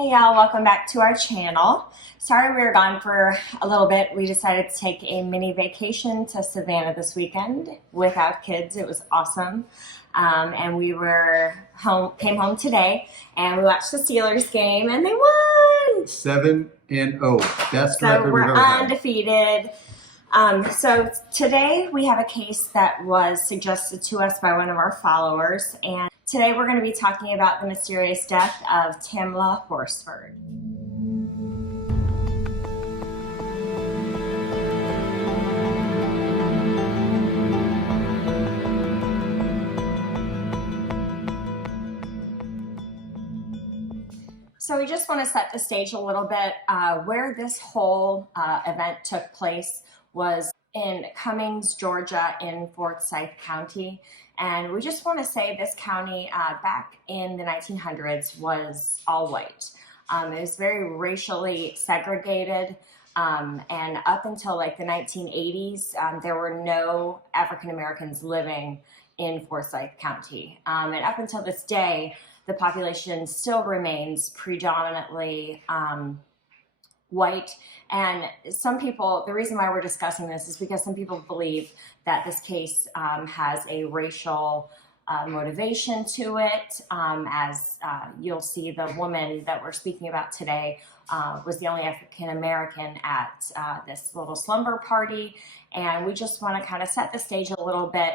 Hey y'all, welcome back to our channel. Sorry we were gone for a little bit. We decided to take a mini vacation to Savannah this weekend without kids. It was awesome. And we were came home today and we watched the Steelers game and they won! 7-0. Best So record we're we've ever had. undefeated. So today we have a case that was suggested to us by one of our followers, and today we're going to be talking about the mysterious death of Tamla Horsford. So we just want to set the stage a little bit. Where this whole event took place was in Cummin, Georgia, in Forsyth County. And we just want to say this county back in the 1900s was all white. It was very racially segregated. And up until like the 1980s, there were no African Americans living in Forsyth County. And up until this day, the population still remains predominantly white. And some people, the reason why we're discussing this is because some people believe that this case has a racial motivation to it. As you'll see, the woman that we're speaking about today was the only African American at this little slumber party. And we just want to kind of set the stage a little bit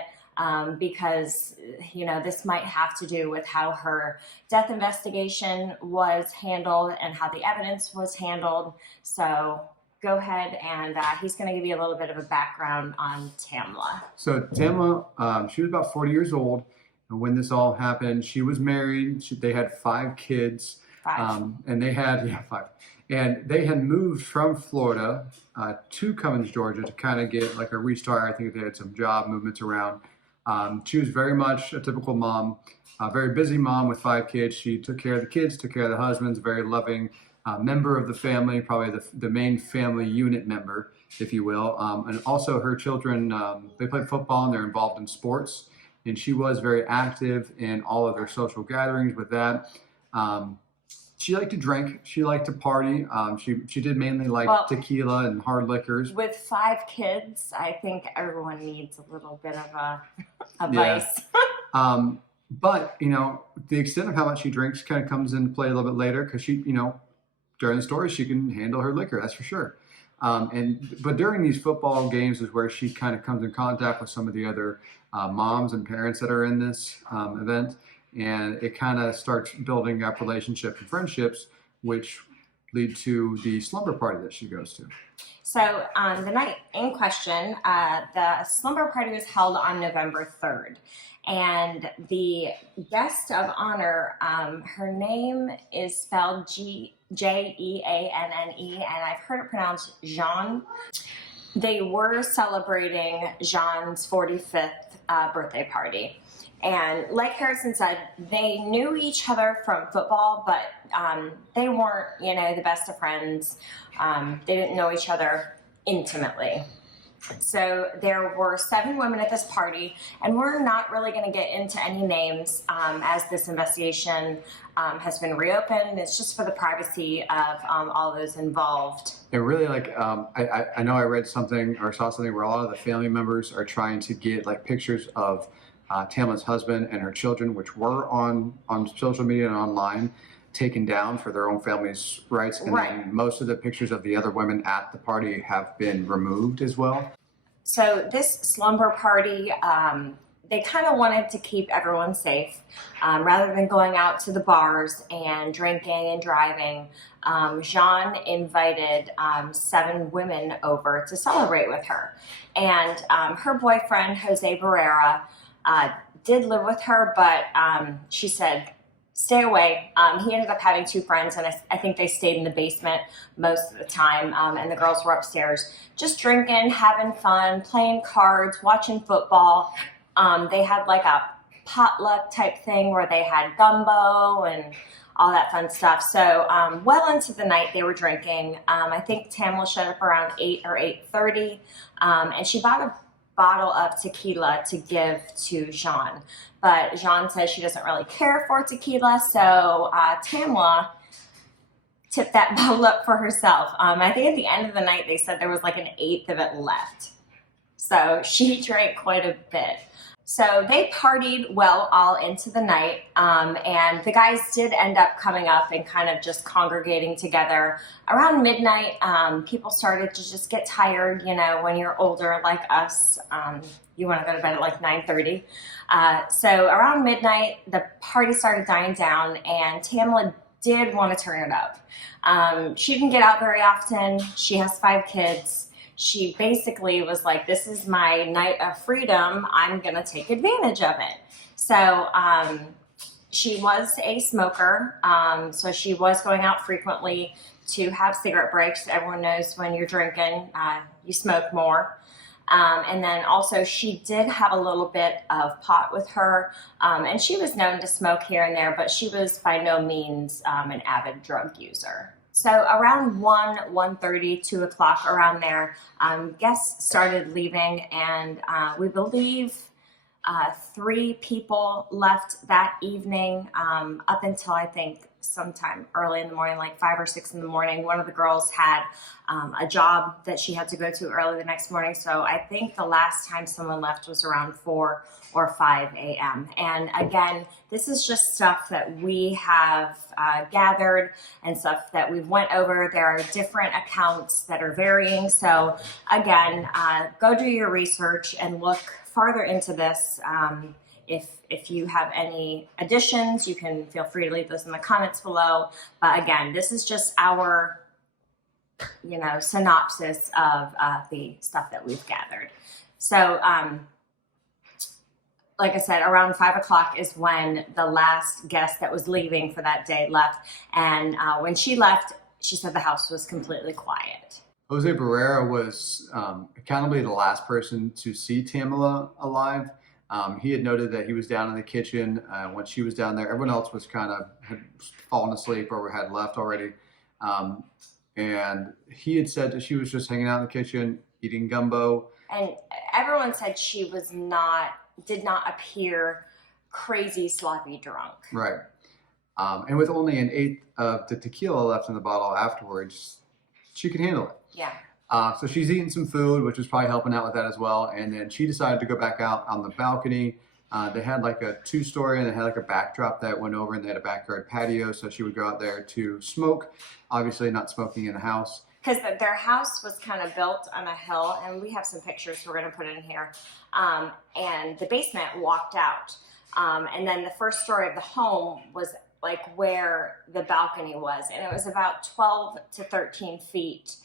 because, you know, this might have to do with how her death investigation was handled and how the evidence was handled. So go ahead, and he's going to give you a little bit of a background on Tamla. So Tamla, she was about 40 years old when this all happened. She was married. They had 5 kids. And they had 5. And they had moved from Florida to Cummins, Georgia, to kind of get like a restart. I think they had some job movements around. She was very much a typical mom, a very busy mom with 5 kids. She took care of the kids, took care of the husbands, very loving member of the family, probably the main family unit member, if you will. And also her children, they play football and they're involved in sports. And she was very active in all of their social gatherings with that. She liked to drink. She liked to party. She did mainly like tequila and hard liquors. With 5 kids, I think everyone needs a little bit of a vice. But, you know, the extent of how much she drinks kind of comes into play a little bit later because she, you know, during the story, she can handle her liquor, that's for sure. But during these football games is where she kind of comes in contact with some of the other moms and parents that are in this event. And it kind of starts building up relationships and friendships, which lead to the slumber party that she goes to. So the night in question, the slumber party was held on November 3rd. And the guest of honor, her name is spelled Jeanne, and I've heard it pronounced Jean. They were celebrating Jean's 45th birthday party. And like Harrison said, they knew each other from football, but they weren't, you know, the best of friends. They didn't know each other intimately. So there were 7 women at this party, and we're not really going to get into any names as this investigation has been reopened. It's just for the privacy of all those involved. And really, like, I know I read something or saw something where a lot of the family members are trying to get like pictures of Tamla's husband and her children, which were on social media and online, taken down for their own family's rights. And then most of the pictures of the other women at the party have been removed as well. So this slumber party, they kind of wanted to keep everyone safe. Rather than going out to the bars and drinking and driving, Jeanne invited 7 women over to celebrate with her. And her boyfriend, Jose Barrera, did live with her, but she said, stay away. He ended up having 2 friends, and I think they stayed in the basement most of the time, and the girls were upstairs just drinking, having fun, playing cards, watching football. They had like a potluck type thing where they had gumbo and all that fun stuff. So well into the night they were drinking. I think Tamla showed up around 8 or 8:30, and she bought a bottle of tequila to give to Jeanne. But Jeanne says she doesn't really care for tequila, so Tamla tip that bottle up for herself. I think at the end of the night, they said there was like an eighth of it left. So she drank quite a bit. So they partied well all into the night, and the guys did end up coming up and kind of just congregating together. Around midnight, people started to just get tired. You know, when you're older like us, you want to go to bed at like 9:30. So around midnight, the party started dying down, and Tamla did want to turn it up. She didn't get out very often. She has 5 kids. She basically was like, this is my night of freedom. I'm going to take advantage of it. So she was a smoker. So she was going out frequently to have cigarette breaks. Everyone knows when you're drinking, you smoke more. And then also she did have a little bit of pot with her. And she was known to smoke here and there, but she was by no means an avid drug user. So around 1:30, 2 o'clock, around there, guests started leaving, and we believe 3 people left that evening up until I think sometime early in the morning, like 5 or 6 in the morning. One of the girls had a job that she had to go to early the next morning. So I think the last time someone left was around 4 or 5 a.m. And again, this is just stuff that we have gathered and stuff that we've went over. There are different accounts that are varying. So again, go do your research and look farther into this. If you have any additions, you can feel free to leave those in the comments below. But again, this is just our, synopsis of the stuff that we've gathered. So, like I said, around 5 o'clock is when the last guest that was leaving for that day left. And when she left, she said the house was completely quiet. Jose Barrera was accountably the last person to see Tamla alive. He had noted that he was down in the kitchen when she was down there. Everyone else was had fallen asleep or had left already. And he had said that she was just hanging out in the kitchen, eating gumbo. And everyone said she was did not appear crazy, sloppy drunk. Right. And with only an eighth of the tequila left in the bottle afterwards, she could handle it. Yeah. So she's eating some food, which was probably helping out with that as well. And then she decided to go back out on the balcony. They had like a 2-story, and they had like a backdrop that went over, and they had a backyard patio. So she would go out there to smoke, obviously not smoking in the house. Because their house was kind of built on a hill, and we have some pictures we're going to put in here. And the basement walked out. And then the first story of the home was like where the balcony was. And it was about 12 to 13 feet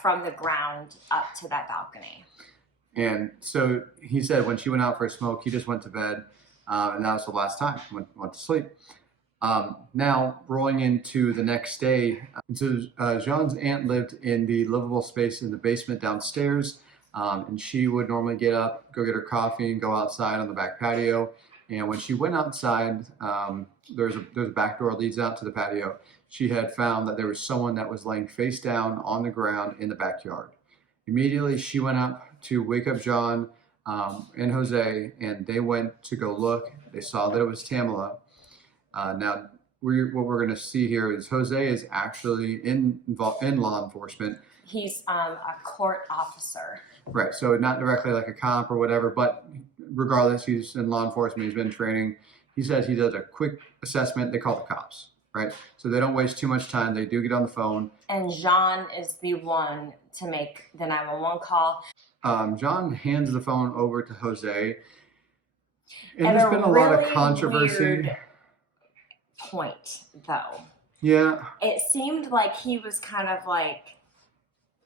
from the ground up to that balcony. And so he said when she went out for a smoke, he just went to bed, and that was the last time, went to sleep. Now, rolling into the next day, Jean's aunt lived in the livable space in the basement downstairs, and she would normally get up, go get her coffee, and go outside on the back patio. And when she went outside, there's a back door that leads out to the patio. She had found that there was someone that was laying face down on the ground in the backyard. Immediately, she went up to wake up John and Jose, and they went to go look. They saw that it was Tamla. Now, what we're going to see here is Jose is actually involved in law enforcement. He's a court officer. Right, so not directly like a cop or whatever, but regardless, he's in law enforcement. He's been training. He says he does a quick assessment. They call the cops, right? So they don't waste too much time. They do get on the phone. And Jean is the one to make the 911 call. John hands the phone over to Jose. And there's been a lot of controversy. Weird point, though. Yeah. It seemed like he was kind of like,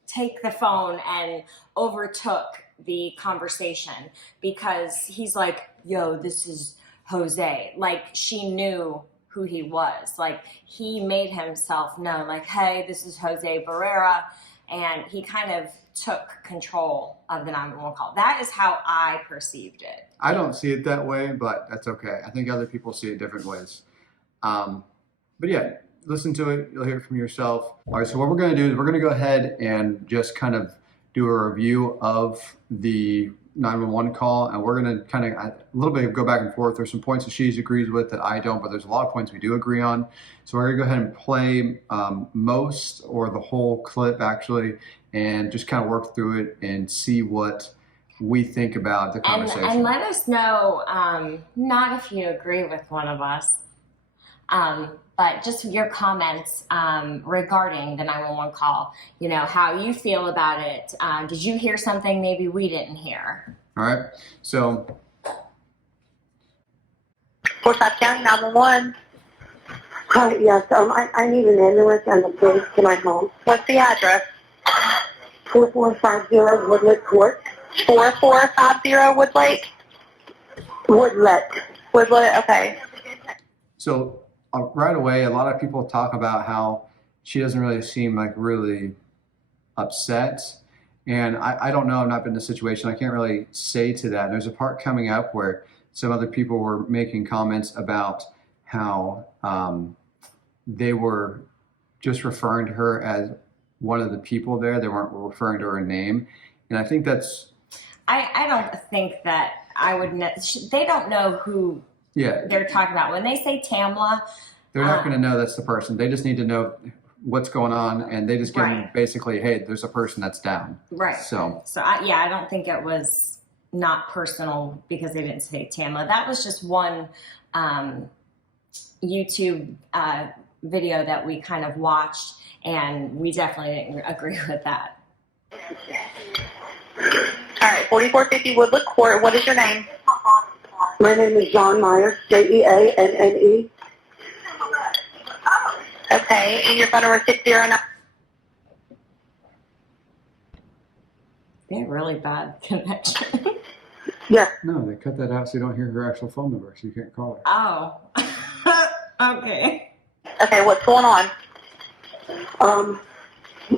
take the phone and overtook the conversation, because he's like, yo, this is Jose. Like, she knew who he was. Like, he made himself known, like, hey, this is Jose Barrera. And he kind of took control of the 911 call. That is how I perceived it. I don't see it that way, but that's okay. I think other people see it different ways. But yeah, listen to it. You'll hear it from yourself. All right, so what we're going to do is we're going to go ahead and just kind of do a review of the 911 call, and we're going to kind of a little bit go back and forth. There's some points that she agrees with that I don't, but there's a lot of points we do agree on. So we're going to go ahead and play most or the whole clip actually, and just kind of work through it and see what we think about the conversation. And let us know, not if you agree with one of us, but just your comments regarding the 911 call, you know, how you feel about it. Did you hear something maybe we didn't hear? All right, so. Forsyth County 911. Hi, yes, I need an ambulance and a police to my home. What's the address? 4450 Woodlet Court. 4450 Woodlake? Woodlet. Woodlet, okay. So right away, a lot of people talk about how she doesn't really seem like really upset. And I don't know, I've not been in a situation, I can't really say to that. There's a part coming up where some other people were making comments about how they were just referring to her as one of the people there. They weren't referring to her name. And I think that's... I don't think that I would... They don't know who they're talking about. When they say Tamla... They're not going to know that's the person. They just need to know what's going on, and they just give them basically, hey, there's a person that's down. Right. So I don't think it was not personal because they didn't say Tamla. That was just one YouTube video that we kind of watched, and we definitely didn't agree with that. All right, 4450 Woodland Court. What is your name? My name is John Myers, Jeanne. Okay, and your phone number is 609. They have really bad connection. Yeah. no, they cut that out so you don't hear her actual phone number, so you can't call her. Oh. Okay. Okay, what's going on?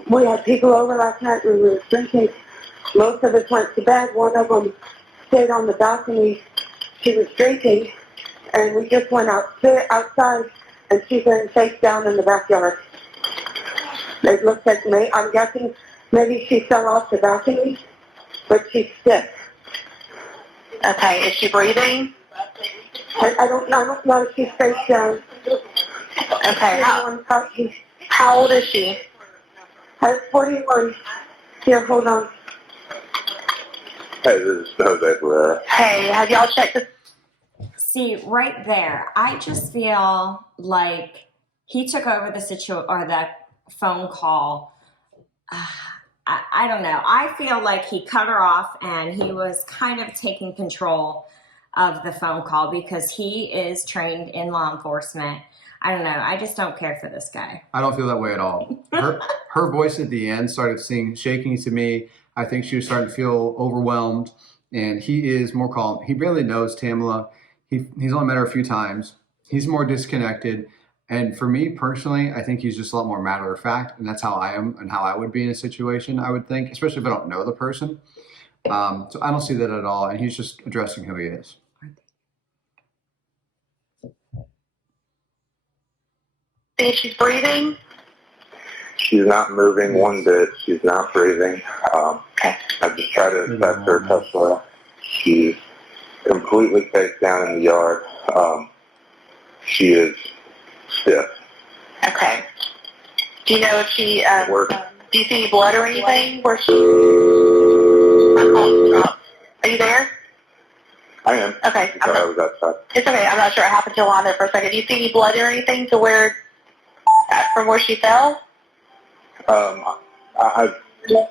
We had people over last night. We were drinking. Most of us went to bed. One of them stayed on the balcony. She was drinking, and we just went outside, and she's laying face down in the backyard. It looks like me. I'm guessing maybe she fell off the balcony, but she's stiff. Okay, is she breathing? I don't know if she's face down. Okay, how old is she? I'm 41. Here, hold on. Hey, this is Jose Pereira. Hey, have y'all checked this? See, right there, I just feel like he took over the that phone call. I don't know. I feel like he cut her off and he was kind of taking control of the phone call because he is trained in law enforcement. I don't know. I just don't care for this guy. I don't feel that way at all. Her voice at the end started shaking to me. I think she was starting to feel overwhelmed, and he is more calm. He barely knows Tamla. He's only met her a few times. He's more disconnected. And for me personally, I think he's just a lot more matter of fact, and that's how I am and how I would be in a situation, I would think, especially if I don't know the person. So I don't see that at all, and he's just addressing who he is. See if she's breathing? She's not moving one bit. She's not breathing. Okay. I just tried to assess her, touch her. She's completely face down in the yard. She is stiff. Okay. Do you know if she, do you see any blood or anything? Where she... Are you there? I am. Okay. I was outside. It's okay. I'm not sure what happened to her on there for a second. Do you see any blood or anything to where, from where she fell? I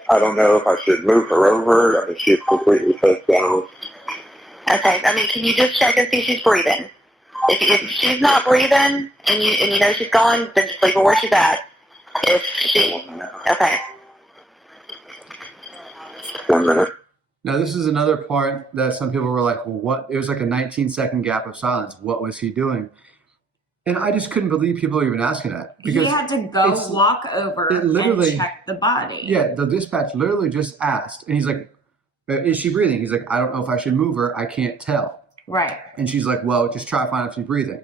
don't know if I should move her over. I mean, she's completely face down. Okay. I mean, can you just check and see if she's breathing? If she's not breathing and you know she's gone, then just leave her where she's at. If she... Okay. 1 minute. Now, this is another part that some people were like, well, what? It was like a 19-second gap of silence. What was he doing? And I just couldn't believe people were even asking that. Because he had to go walk over and check the body. Yeah, the dispatch literally just asked. And he's like, is she breathing? He's like, I don't know if I should move her. I can't tell. Right. And she's like, well, just try to find out if she's breathing.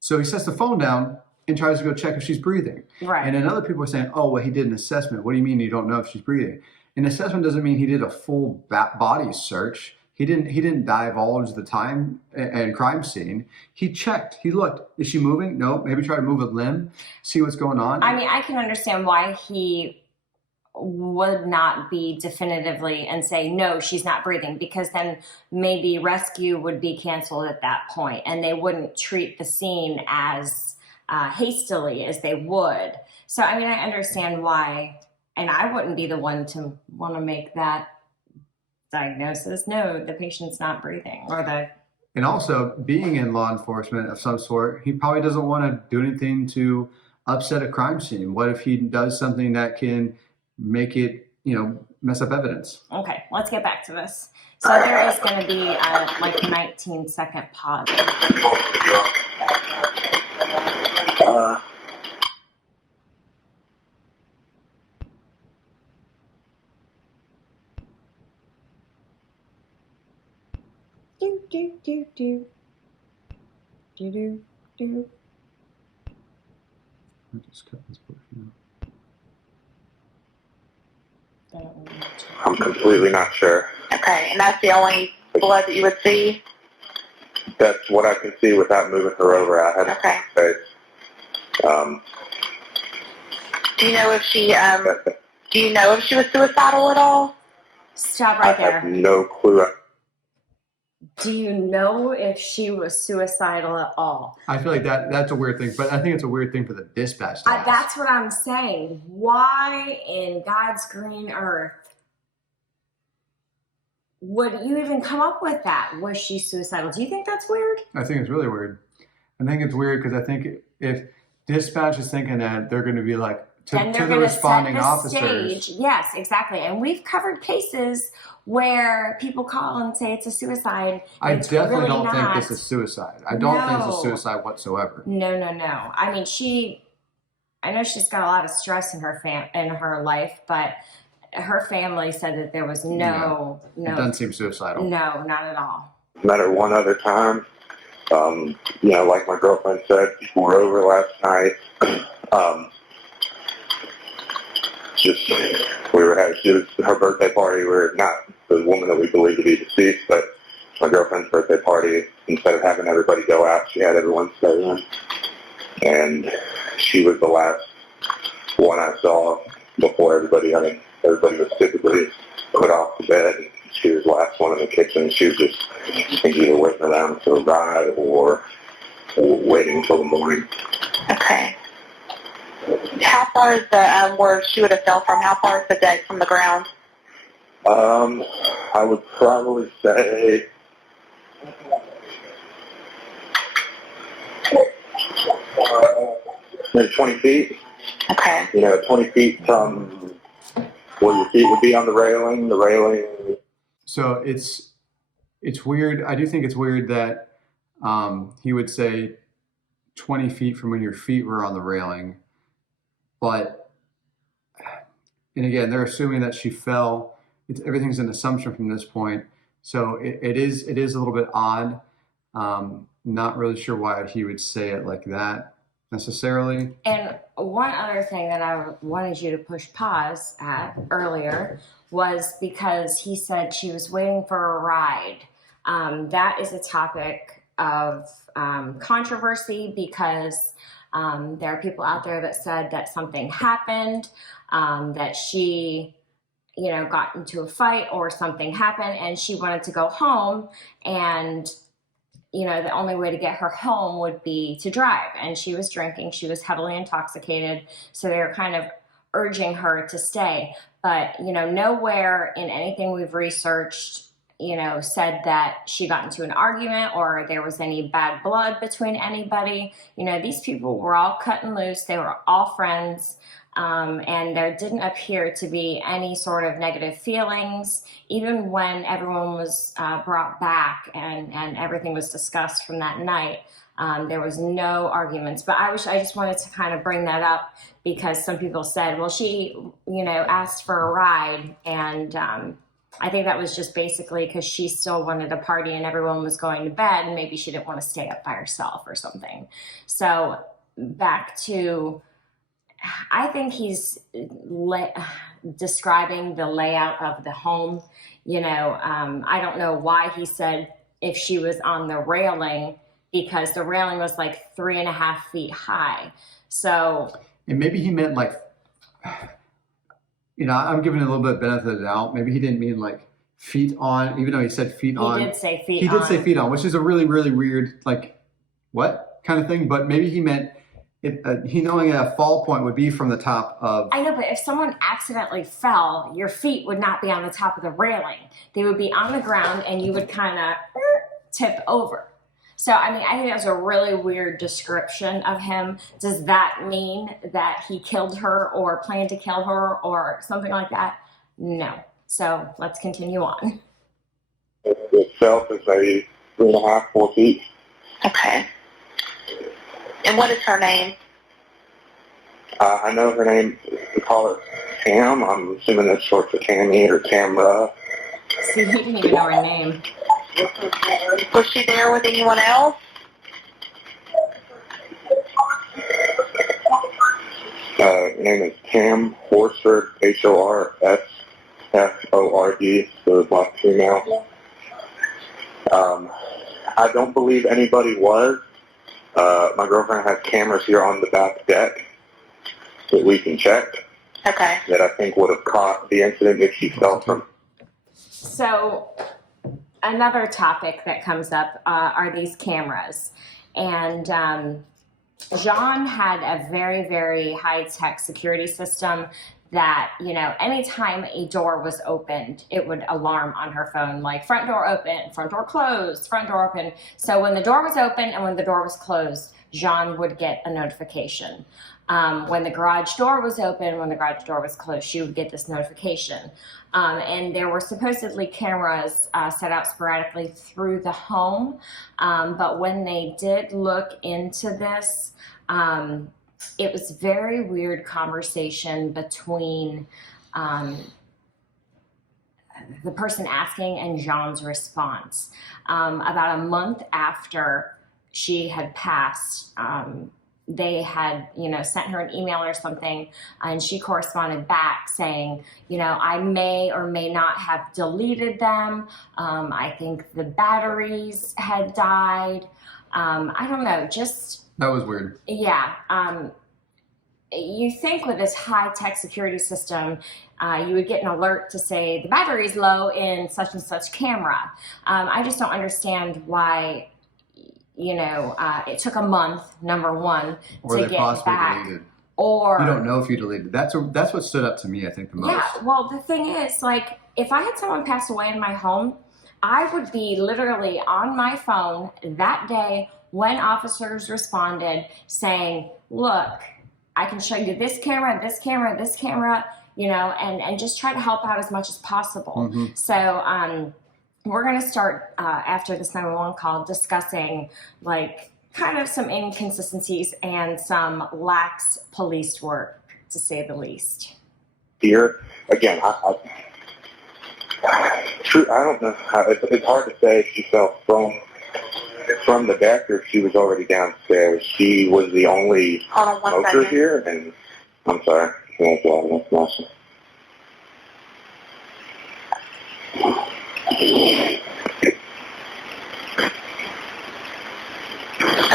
So he sets the phone down and tries to go check if she's breathing. Right. And then other people are saying, oh, well, he did an assessment. What do you mean you don't know if she's breathing? An assessment doesn't mean he did a full body search. He didn't divulge the time and crime scene. He checked. He looked. Is she moving? No. Maybe try to move a limb, see what's going on. I mean, I can understand why he would not be definitively and say, no, she's not breathing, because then maybe rescue would be canceled at that point and they wouldn't treat the scene as hastily as they would. So, I mean, I understand why, and I wouldn't be the one to want to make that diagnosis. No, the patient's not breathing, or the... And also, being in law enforcement of some sort, he probably doesn't want to do anything to upset a crime scene. What if he does something that can make it, mess up evidence? Okay, let's get back to this. So there is going to be like 19-second pause. Do do do do do do do. I'll just cut this portion out. I'm completely not sure. Okay, and that's the only blood that you would see? That's what I can see without moving her over. I had Okay. face. Do you know if she was suicidal at all? Stop right I have there. no clue. Do you know if she was suicidal at all? I feel like that's a weird thing, but I think it's a weird thing for the dispatch to ask. That's what I'm saying. Why in God's green earth would you even come up with that? Was she suicidal? Do you think that's weird? I think it's really weird. I think it's weird because I think if dispatch is thinking that, they're going to be like, to the responding officers. Stage. Yes, exactly. And we've covered cases where people call and say it's a suicide. I definitely really don't think not. this is suicide. I don't think it's No. a suicide whatsoever. No. I mean, I know she's got a lot of stress in her life, but her family said that there was no. It doesn't seem suicidal. No, not at all. Met her one other time. Like my girlfriend said, people were over last night. She was her birthday party. We're not the woman that we believe to be deceased, but my girlfriend's birthday party. Instead of having everybody go out, she had everyone stay in, and she was the last one I saw before everybody. I mean, everybody was typically put off to bed. She was the last one in the kitchen. She was just either waiting around for a ride or waiting until the morning. Okay. How far is the where she would have fell from? How far is the deck from the ground? I would probably say maybe 20 feet. Okay. 20 feet from where your feet would be on the railing. The railing. So it's weird. I do think it's weird that he would say 20 feet from when your feet were on the railing. But, and again, they're assuming that she fell. Everything's an assumption from this point. So it is a little bit odd. Not really sure why he would say it like that necessarily. And one other thing that I wanted you to push pause at earlier was because he said she was waiting for a ride. That is a topic of controversy because there are people out there that said that something happened, that she, got into a fight or something happened and she wanted to go home, and the only way to get her home would be to drive. And she was drinking. She was heavily intoxicated. So they were kind of urging her to stay. But, nowhere in anything we've researched, said that she got into an argument or there was any bad blood between anybody. These people were all cut and loose. They were all friends. And there didn't appear to be any sort of negative feelings, even when everyone was brought back and everything was discussed from that night. There was no arguments. But I just wanted to kind of bring that up because some people said, well, she, asked for a ride. And I think that was just basically because she still wanted a party and everyone was going to bed and maybe she didn't want to stay up by herself or something. So back to... I think he's describing the layout of the home. I don't know why he said if she was on the railing, because the railing was like 3.5 feet high. So, and maybe he meant like, I'm giving it a little bit of benefit of the doubt. Maybe he didn't mean like feet on, even though he said feet on. He did say feet on. He did say feet on, which is a really, really weird, like, what kind of thing? But maybe he meant he knowing a fall point would be from the top of. I know, but if someone accidentally fell, your feet would not be on the top of the railing. They would be on the ground, and you would kind of tip over. So, I think that was a really weird description of him. Does that mean that he killed her or planned to kill her or something like that? No. So, let's continue on. Itself is maybe 3.5, 4 feet. Okay. And what is her name? I know her name, we call her Tam. I'm assuming that's short for Tammy or Tamra. See, he didn't even know her name. Was she there with anyone else? Her name is Tam Horsford, Horsford, so black female. I don't believe anybody was. My girlfriend has cameras here on the back deck that we can check. Okay. That I think would have caught the incident if she fell from. So, another topic that comes up are these cameras. And Jean had a very, very high-tech security system that, anytime a door was opened, it would alarm on her phone, like front door open, front door closed, front door open. So when the door was open and when the door was closed, Jean would get a notification. When the garage door was open, when the garage door was closed, she would get this notification. And there were supposedly cameras set out sporadically through the home. But when they did look into this, it was very weird conversation between the person asking and Jean's response. About a month after she had passed, they had, sent her an email or something, and she corresponded back saying, I may or may not have deleted them. I think the batteries had died. I don't know, That was weird. Yeah. You think with this high-tech security system, you would get an alert to say the battery's low in such and such camera. I just don't understand why, it took a month, number one, or to get back. Deleted. Or you don't know if you deleted. That's what stood up to me, I think, the most. Yeah, well, the thing is, like, if I had someone pass away in my home, I would be literally on my phone that day when officers responded saying, look, I can show you this camera, this camera, this camera, and just try to help out as much as possible. Mm-hmm. So we're going to start after this 911 call discussing like kind of some inconsistencies and some lax police work, to say the least. Here, again, I don't know how, it's hard to say if she fell from the deck or if she was already downstairs. She was the only smoker here, and I'm sorry. Okay,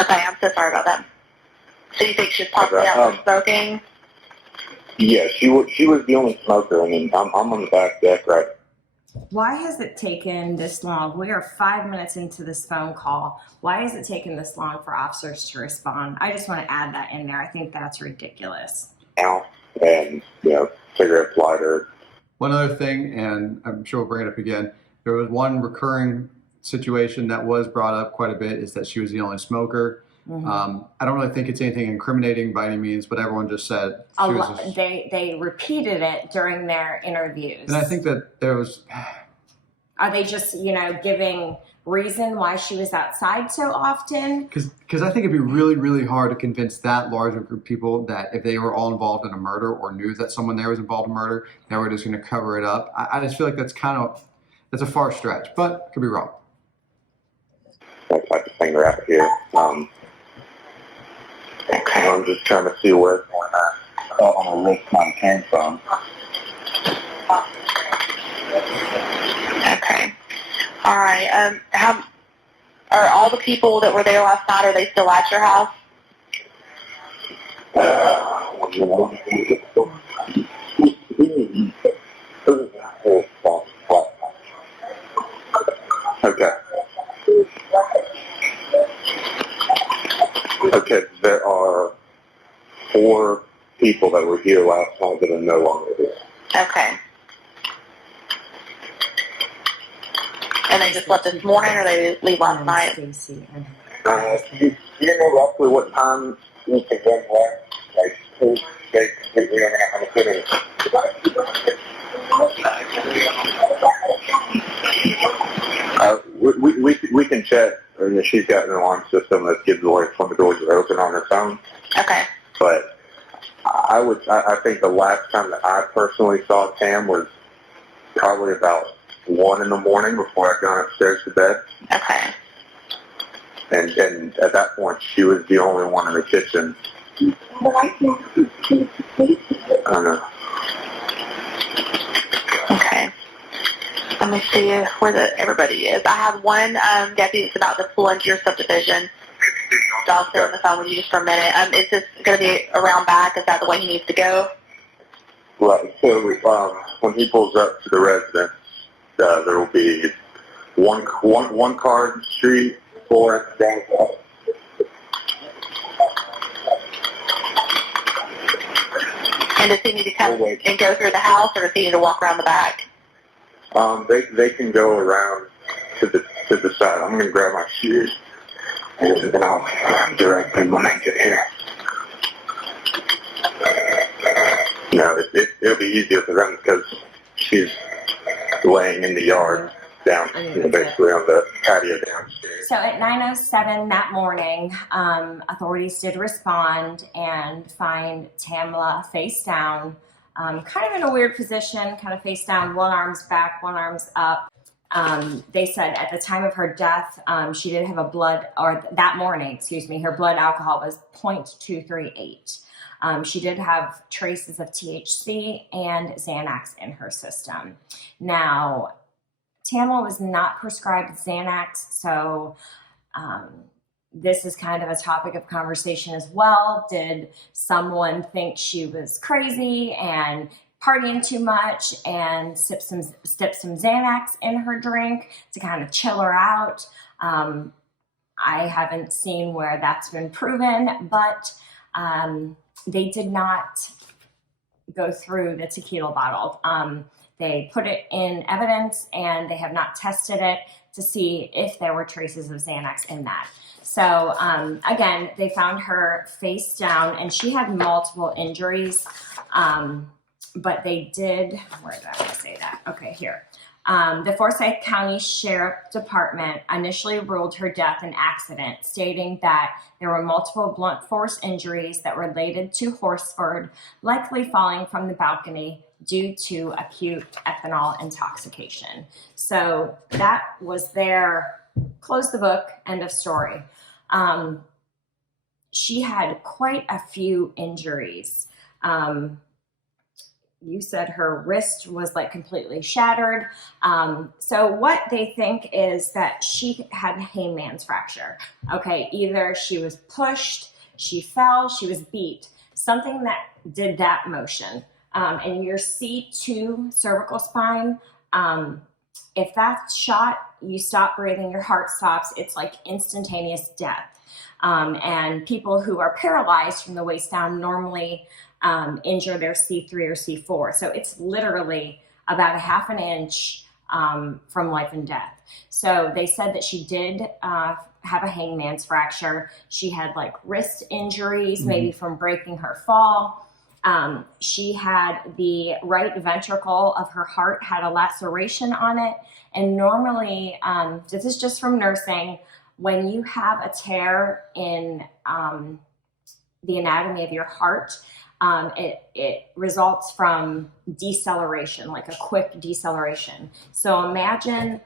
I'm so sorry about that. So you think she's possibly out there smoking? Yeah, she was the only smoker, and I'm on the back deck, right? Why has it taken this long? We are 5 minutes into this phone call. Why has it taken this long for officers to respond? I just want to add that in there. I think that's ridiculous. Now, and, cigarette lighter. One other thing, and I'm sure we'll bring it up again, there was one recurring situation that was brought up quite a bit, is that she was the only smoker. Mm-hmm. I don't really think it's anything incriminating by any means, but everyone just said they repeated it during their interviews. And I think that there was... Are they just, giving reason why she was outside so often? Because I think it'd be really, really hard to convince that large of a group of people that if they were all involved in a murder or knew that someone there was involved in murder, they were just going to cover it up. I just feel like that's a far stretch, but could be wrong. That type of thing right here. I'm just trying to see where on a list mine came from. Okay. All right. How are all the people that were there last night? Are they still at your house? Okay. Okay, there are 4 people that were here last night that are no longer here. Okay. And they just left this morning, or they leave last night? Do you know roughly what time each of them left? Like, who they completely on the city? We can check. I mean, she's got an alarm system that gives away when the doors are open on her phone. Okay. But I think the last time that I personally saw Tam was probably about 1 in the morning before I'd gone upstairs to bed. Okay. And at that point, she was the only one in the kitchen. I don't know. Okay. Let me see where everybody is. I have one deputy that's about to pull into your subdivision. So I'll stay on the phone with you just for a minute. Is this going to be around back? Is that the way he needs to go? Right. So when he pulls up to the residence, there will be one car in the street, 4 down. And does he need to come and go through the house, or does he need to walk around the back? They can go around to the side. I'm going to grab my shoes, and then I'll direct them when I get here. No, it'll be easier for them because she's laying in the yard down, basically on the patio downstairs. So at 9:07 that morning, authorities did respond and find Tamla face down, kind of in a weird position, kind of face down, one arm's back, one arm's up. They said at the time of her death, she did have that morning, her blood alcohol was 0.238. She did have traces of THC and Xanax in her system. Now, Tamla was not prescribed Xanax, so this is kind of a topic of conversation as well. Did someone think she was crazy and partying too much and sip some Xanax in her drink to kind of chill her out? I haven't seen where that's been proven, but they did not go through the tequila bottle. They put it in evidence, and they have not tested it to see if there were traces of Xanax in that. So again, they found her face down, and she had multiple injuries, but they did, where did I want to say that? Okay, here. The Forsyth County Sheriff Department initially ruled her death an accident, stating that there were multiple blunt force injuries that related to Horsford, likely falling from the balcony due to acute ethanol intoxication. So that was their close the book, end of story. She had quite a few injuries. You said her wrist was like completely shattered. So what they think is that she had a hangman's fracture. Okay, either she was pushed, she fell, she was beat, something that did that motion. And your C2 cervical spine, if that's shot, you stop breathing, your heart stops, it's like instantaneous death. And people who are paralyzed from the waist down normally injure their C3 or C4. So it's literally about a half an inch from life and death. So they said that she did have a hangman's fracture. She had like wrist injuries, maybe from breaking her fall. She had the right ventricle of her heart had a laceration on it. And normally, this is just from nursing, when you have a tear in the anatomy of your heart, it results from deceleration, like a quick deceleration. So imagine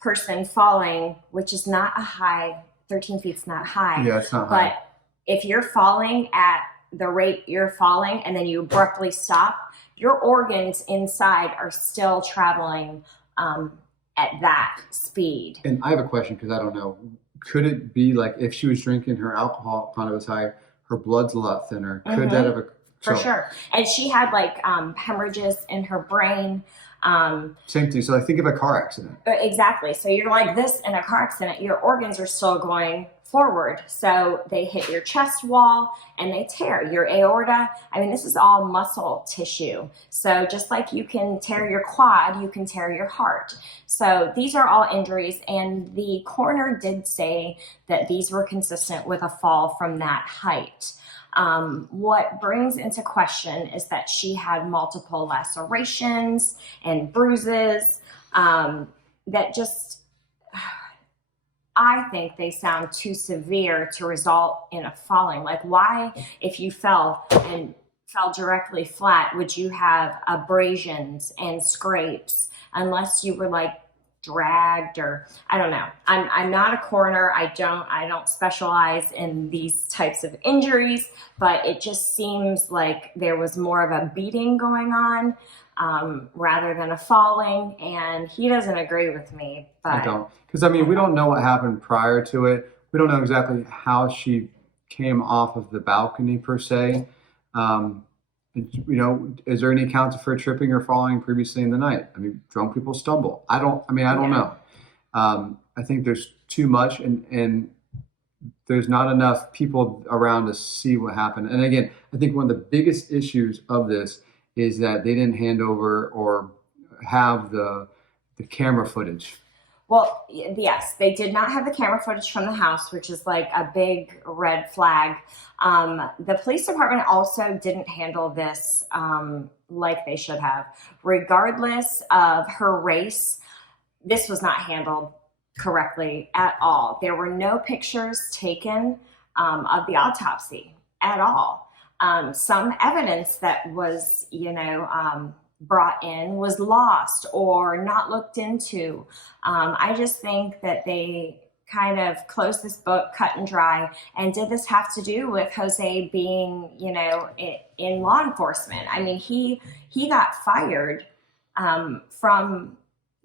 person falling, which is not a high, 13 feet is not high. Yeah, it's not high. But if you're falling at the rate you're falling and then you abruptly stop, your organs inside are still traveling at that speed. And I have a question because I don't know. Could it be like if she was drinking her alcohol kind of was high, her blood's a lot thinner? Could that have For sure. And she had like hemorrhages in her brain. Same thing. So I think of a car accident. Exactly. So you're like this in a car accident, your organs are still going forward. So they hit your chest wall and they tear your aorta. I mean, this is all muscle tissue. So just like you can tear your quad, you can tear your heart. So these are all injuries. And the coroner did say that these were consistent with a fall from that height. What brings into question is that she had multiple lacerations and bruises that just, I think they sound too severe to result in a falling. Like, why, if you fell and fell directly flat, would you have abrasions and scrapes unless you were like dragged, or I don't know. I'm not a coroner. I don't specialize in these types of injuries, but it just seems like there was more of a beating going on rather than a falling, and he doesn't agree with me. But I don't, because I mean, we don't know what happened prior to it. We don't know exactly how she came off of the balcony per se. You know, is there any accounts of her tripping or falling previously in the night? I mean, drunk people stumble. I don't know. I think there's too much, and there's not enough people around to see what happened. And again, I think one of the biggest issues of this is that they didn't hand over or have the camera footage. Well, yes, they did not have the camera footage from the house, which is like a big red flag. The police department also didn't handle this like they should have. Regardless of her race, this was not handled correctly at all. There were no pictures taken of the autopsy at all. Some evidence that was, brought in was lost or not looked into. I just think that they kind of closed this book cut and dry. And did this have to do with Jose being, in law enforcement? I mean, he got fired from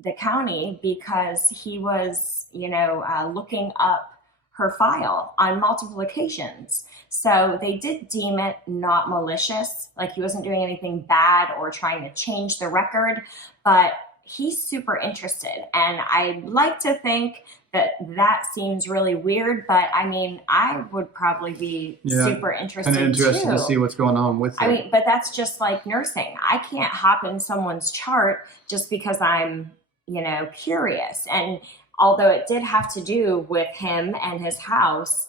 the county because he was, looking up her file on multiple occasions. So they did deem it not malicious, like he wasn't doing anything bad or trying to change the record, but he's super interested. And I'd like to think that seems really weird, but I mean, I would probably be super interested too. To see what's going on with it. I mean, but that's just like nursing. I can't hop in someone's chart just because I'm, curious. And although it did have to do with him and his house,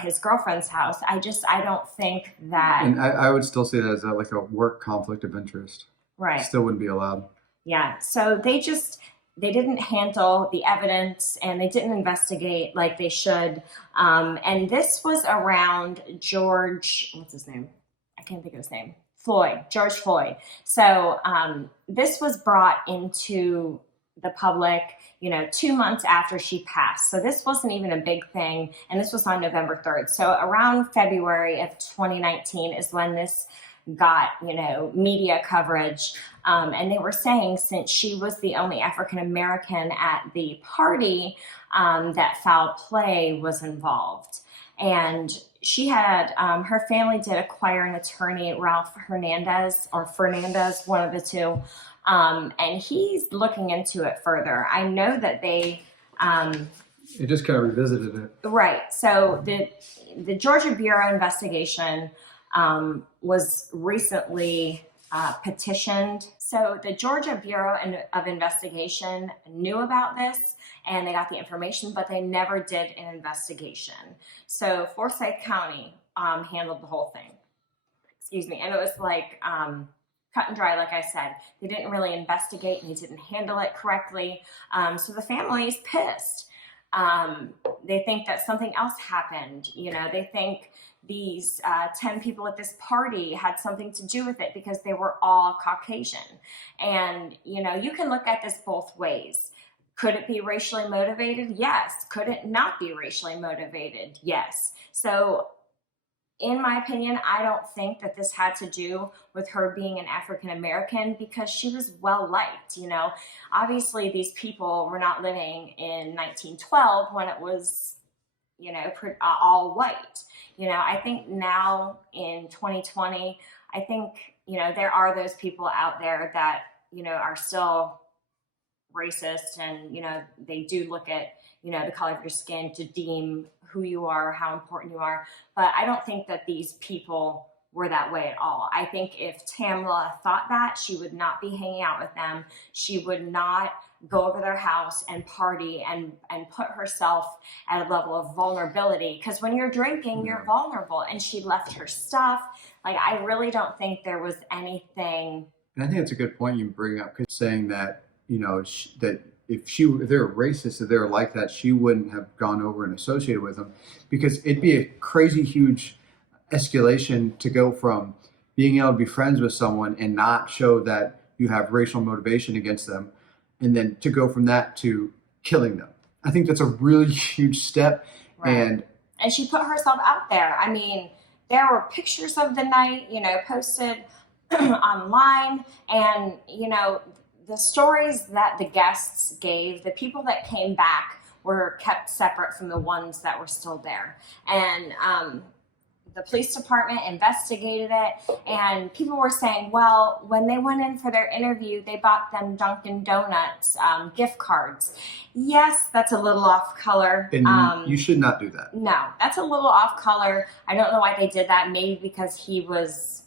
his girlfriend's house, I don't think that. And I would still see that as like a work conflict of interest. Right. Still wouldn't be allowed. Yeah. So they didn't handle the evidence and they didn't investigate like they should. And this was around George, what's his name? I can't think of his name. George Floyd. So this was brought into the public, 2 months after she passed. So this wasn't even a big thing. And this was on November 3rd. So around February of 2019 is when this got, media coverage. And they were saying since she was the only African-American at the party, that foul play was involved. And she had, her family did acquire an attorney, Ralph Hernandez or Fernandez, one of the two. And he's looking into it further. I know that they... It just kind of revisited it. Right. So the Georgia Bureau investigation was recently petitioned. So the Georgia Bureau of Investigation knew about this and they got the information, but they never did an investigation. So Forsyth County handled the whole thing. Excuse me. And it was like cut and dry, like I said. They didn't really investigate and they didn't handle it correctly. So the family is pissed. They think that something else happened. They think these 10 people at this party had something to do with it because they were all Caucasian. And, you can look at this both ways. Could it be racially motivated? Yes. Could it not be racially motivated? Yes. So in my opinion, I don't think that this had to do with her being an African American, because she was well liked. Obviously these people were not living in 1912 when it was, all white. I think now in 2020, I think, there are those people out there that, are still racist, and, they do look at, the color of your skin to deem who you are, how important you are. But I don't think that these people were that way at all. I think if Tamla thought that, she would not be hanging out with them. She would not go over their house and party and put herself at a level of vulnerability. Because when you're drinking, you're vulnerable. And she left her stuff. Like, I really don't think there was anything. And I think it's a good point you bring up, because saying that, that if they're racist, if they're like that, she wouldn't have gone over and associated with them, because it'd be a crazy huge escalation to go from being able to be friends with someone and not show that you have racial motivation against them, and then to go from that to killing them. I think that's a really huge step. Right. And she put herself out there. I mean, there were pictures of the night, posted online, and, the stories that the guests gave, the people that came back, were kept separate from the ones that were still there. And the police department investigated it, and people were saying, well, when they went in for their interview, they bought them Dunkin' Donuts gift cards. Yes, that's a little off color. And you should not do that. No, that's a little off color. I don't know why they did that. Maybe because he was,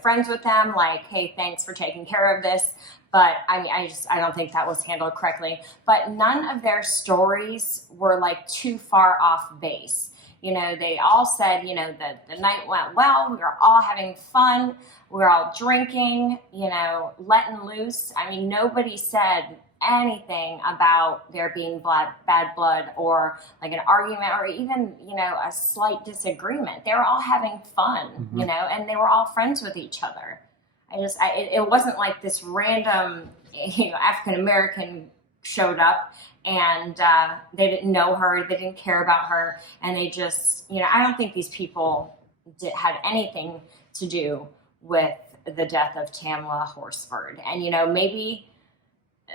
friends with them, like, hey, thanks for taking care of this. But I don't think that was handled correctly. But none of their stories were like too far off base. They all said, the night went well. We were all having fun. We were all drinking, letting loose. I mean, nobody said anything about there being bad blood, or like an argument, or even, a slight disagreement. They were all having fun, and they were all friends with each other. It wasn't like this random, African American showed up and they didn't know her, they didn't care about her, and they just, I don't think these people had anything to do with the death of Tamla Horsford. And, maybe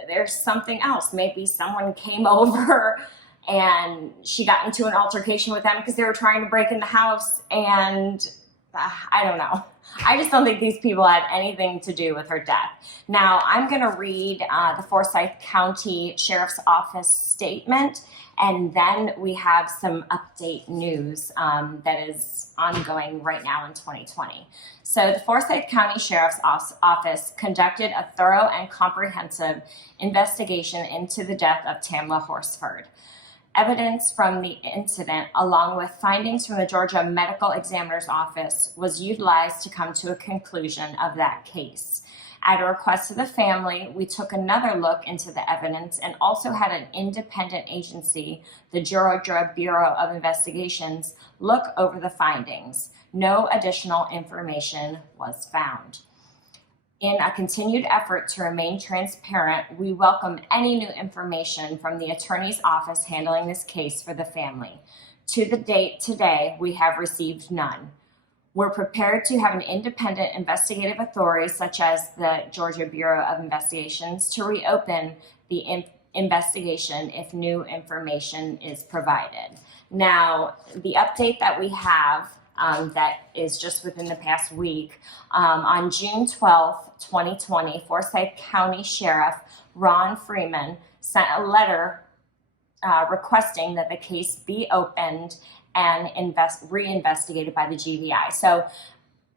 there's something else. Maybe someone came over and she got into an altercation with them because they were trying to break in the house, and I don't know. I just don't think these people had anything to do with her death. Now, I'm going to read the Forsyth County Sheriff's Office statement, and then we have some update news that is ongoing right now in 2020. So the Forsyth County Sheriff's Office conducted a thorough and comprehensive investigation into the death of Tamla Horsford. Evidence from the incident, along with findings from the Georgia Medical Examiner's Office, was utilized to come to a conclusion of that case. At a request of the family, we took another look into the evidence and also had an independent agency, the Georgia Bureau of Investigations, look over the findings. No additional information was found. In a continued effort to remain transparent, we welcome any new information from the attorney's office handling this case for the family. To the date today, we have received none. We're prepared to have an independent investigative authority, such as the Georgia Bureau of Investigations, to reopen the investigation if new information is provided. Now, the update that we have that is just within the past week. On June 12th, 2020, Forsyth County Sheriff Ron Freeman sent a letter requesting that the case be opened and reinvestigated by the GBI. So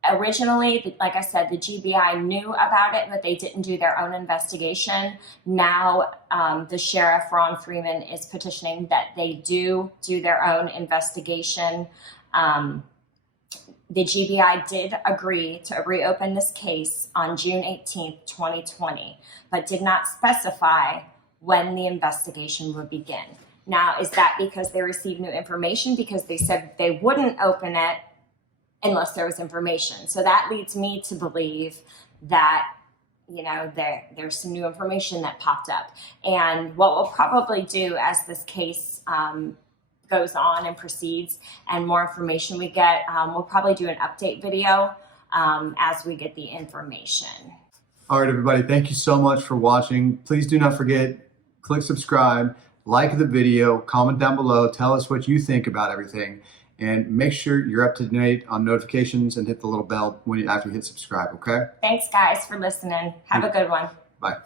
originally, like I said, the GBI knew about it, but they didn't do their own investigation. Now, the Sheriff Ron Freeman is petitioning that they do their own investigation. The GBI did agree to reopen this case on June 18th, 2020, but did not specify when the investigation would begin. Now, is that because they received new information? Because they said they wouldn't open it unless there was information. So that leads me to believe that, there's some new information that popped up. And what we'll probably do as this case goes on and proceeds and more information we get, we'll probably do an update video as we get the information. All right, everybody, thank you so much for watching. Please do not forget, click subscribe, like the video, comment down below, tell us what you think about everything, and make sure you're up to date on notifications and hit the little bell after you hit subscribe, okay? Thanks, guys, for listening. Have a good one. Bye.